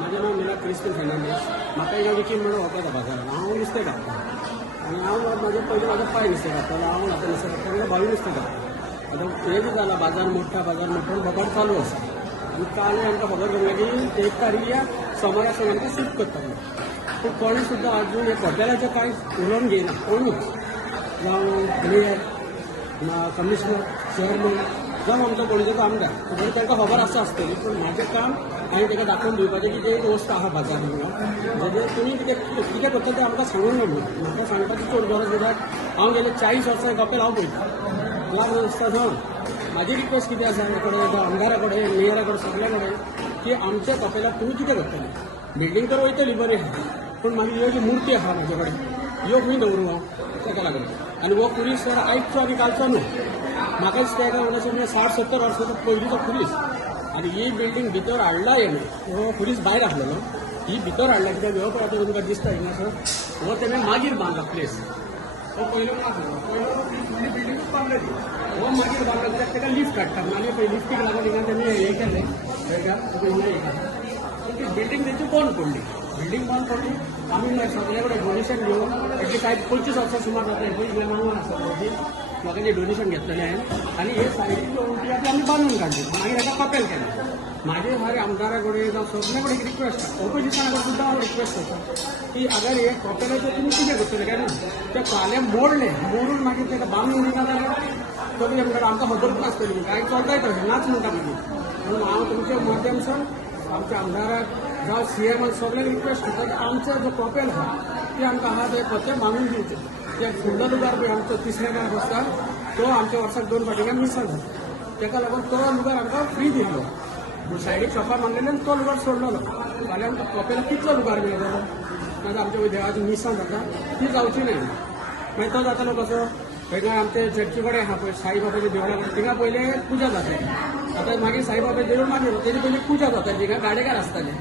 माझें नांव मिला क्रिस्टन फेर्नांडीस म्हाका एका विकीन म्हणून वखदा बाजारान हांव नुस्तें कापता आनी हांव म्हाजे पयलीं म्हाजो पांय नुस्तें कापतालो हांव आतां नुस्तें कापता म्हणल्यार भावी नुस्तें कापता आतां हें कितें जाला बाजार मोठा बाजार मोठा बोबाट चालू आसा आनी काल आमकां खबर पडली की एक तारीख या सोमारा सावन आमकां शिफ्ट करता म्हणून पूण कोणी सुद्दां अजून एक हॉटेलाचें कांय उलोवन घेयना कोणूच जावं मेयर ना कमिशनर चेअरमन जावं आमचो पणजेचो आमदार म्हणजे तांकां खबर आसा आसतली पूण म्हाजें काम हांवें ताका दाखोवन दिवपाचें की एक वस्त आहा बाजार म्हणून. म्हणजे तुम्ही कितें कितें करता तें आमकां सांगूंक ना म्हाका सांगपाची चड गरज कित्याक हांव गेले चाळीस वर्सां कपेल हांव पळयता ल्हान आसता जावन म्हाजी रिक्वेस्ट कितें आसा कडेन जावं आमदारा कडेन मेयरा कडेन सगळ्या कडेन की आमच्या कपेलाक तुमी कितें करतले बिल्डींग तर वयतली बरी आहा. पूण मागीर ह्यो जी मुर्ती आहा म्हाजे कडेन ह्यो खंय दवरूं हांव ताका लागून आनी हो पुलीस सर आयचो आनी कालचो न्हू म्हाका दिसता एका म्हणजे साठ सत्तर वर्सांचो पयलींचो पुलीस आनी ही बिल्डींग भितर हाडला हें हो पुलीस भायर आसलेलो ही भितर हाडला कित्याक ह्यो पळय आतां तुमकां दिसता हिंगासर हो तेणें मागीर बांदला प्लेस हो पयलो नासलो पयलो बिल्डींग बांदले हो मागीर बांदला कित्याक तेका लिफ्ट हाडटा आनी पळय लिफ्टीक लागून हिंगा तेणी हें केलें हिंगा हें केलें बिल्डींग तेंची बंद पडली. बिल्डींग बंद पडली. आमी मागीर सगळे कडेन डोनेशन घेवन एटली कांय पंचवीस वर्सां सुमार जातले पयलीं मागून आसा म्हणजे म्हाका जे डोनेशन घेतलेले हांवें आनी हे सायडीची उलटी आतां आमी बांदून काडली मागीर हेका कपेल केलें. म्हाजे सारे आमदारा कडेन जावं सगळे कडेन एक रिक्वेस्ट आसा ऑपोजिशना कडेन सुद्दां हांव रिक्वेस्ट करता की अगर हे कपेलाचें तुमी कितें करतले काय ना ते फाल्यां मोडले. मोडून मागीर ताका बांदून दिना जाल्यार सगळे म्हणटा आमकां मदत नासतली काय चलताय तशें नाच म्हणटा मागीर म्हणून हांव तुमच्या माध्यमसान आमच्या आमदाराक जावं सी एम सगळ्यांक रिक्वेस्ट करता की आमचो जो कपेल आहा ते आमकां आहा ते फक्त मानून दिवचे ते फुडलो लुगार पळय आमचो तिसऱ्या गांव बसता तो आमच्या वर्साक दोन फाटीं मिसाल जाता ताका लागून तो लुगार आमकां फ्री दिल्लो सायडीक शॉपार मागलेले तो लुगार सोडलेलो फाल्यां आमकां कपेला कितलो लुगार मेळटलो नाजाल्यार आमच्या देवाची मिसां जाता ती जावची न्हय मागीर तो जातालो कसो थंय आमचे चर्ची कडेन आहा पळय साईबाबाच्या देवळा कडेन थिंगा पयले पुजा जाताली आतां मागीर साईबाबा देवूळ मागीर तेजे पयली पुजा जाताली थिंगा गाडेकार आसताले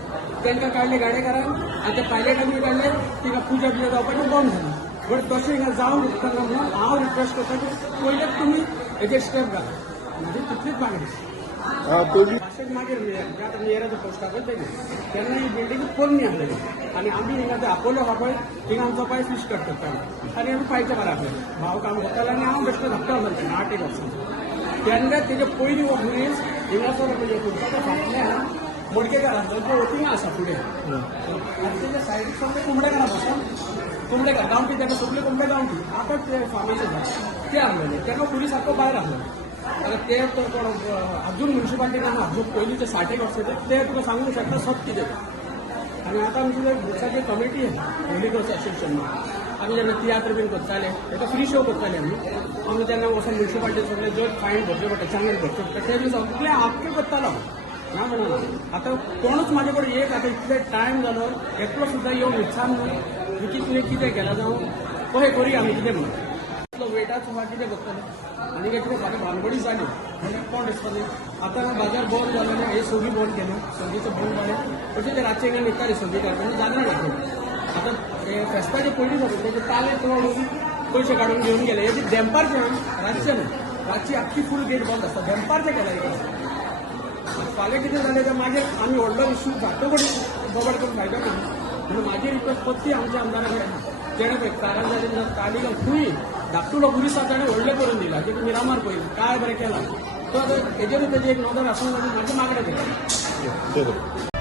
तांकां काडले गाडेकारान आनी ते पायलटांनी काडले थिंगा पुजा बिजा जावपाचें बंद जालें बट तशें हिंगा जावंक म्हणून हांव रिक्वेस्ट करता की पयलेच तुमी हेजेर स्टेप घाला म्हणजे तितलीच मागणी मातशें मागीर मेयर म्हणजे आतां मेयराचो पोस्टाचो तेजे तेन्ना ही बिल्डींग पोरणी आहलेली आनी आमी हिंगा ते आहा पळय थिंगा आमचो पांय फिश कट करताले आनी आमी पांयच्या भायर आहलेले भाव काम करतालो आनी हांव बेश्टो धाकटो जालो आठ एक वर्सां तेन्ना तेजे पयलीं हो मनीस हिंगासर म्हणजे फुटपाच्या फाटल्यान मोडकेकार आसलो तो थिंगा आसा फुडें आनी तेजे सायडीक सगळे कुंबडेकार आसा कुंबडेकार गांवठी तेका सगळे कुंबडे गांवठी. आतां ते फार्माचे ते आहलेले तेन्ना पुलीस आख्खो भायर आहलो आता ते तर कोण अजून म्युन्सिपाल्टी ना जो पयलींचे साठेक वर्ष वर्साचे ते तुका सांगूंक शकता सत कितें आनी आतां आमची जर कमिटी आहे होलिगर्स असोसिएशन आमी जेन्ना तियात्र बीन करताले तेका फ्री शो करताले आमी आमी तेन्ना वचून म्युन्सिपाल्टी सगळे जर फायन भरचे पडटा चांगले भरचे पडटा ते बी सगळे आपके करतालो ना म्हणा आतां कोणूच म्हाजे कडेन एक आतां इतले टायम जालो एकलो सुद्दां येवन विचारना की तुवें कितें केलां जावं कशें करी आमी कितें म्हणून इतलो वेटाचो हा कितें करतले आनी कितें म्हाका भानगडी जाली म्हणजे कोण दिसतले आतां बाजार बंद जालो जालेले हे सगळी बंद केले. सगळीचे बंद जाले म्हणजे तशें ते रातचे हिंगा न्हिदताले सगळी काडून जागरण घातली आतां हे फेस्ताचे पयलीं जाता तेजे ताले तोडून पयशे काडून घेवन गेले. हे दॅम्पारचे रातचे न्हू. रातची आख्खी फूल गेट बंद आसता दॅम्पारचे केला एक फाल्यां कितें जालें तर मागीर आमी व्हडलो इश्यू जातकच बोबड करून फायदो ना म्हणून म्हाजी रिक्वेस्ट पत्ती आमच्या आमदारा कडेन आहा तेणें पळय कारंजारी तालिगांव खंय धाकटुलो पुलीस ताणें व्हडलें करून दिला. तेका मिरामार पयलीं काय बरें केलां? तो आतां हेजेरूच तेजे एक नोदर आसूंक लागून म्हाजे मागणें केला हो,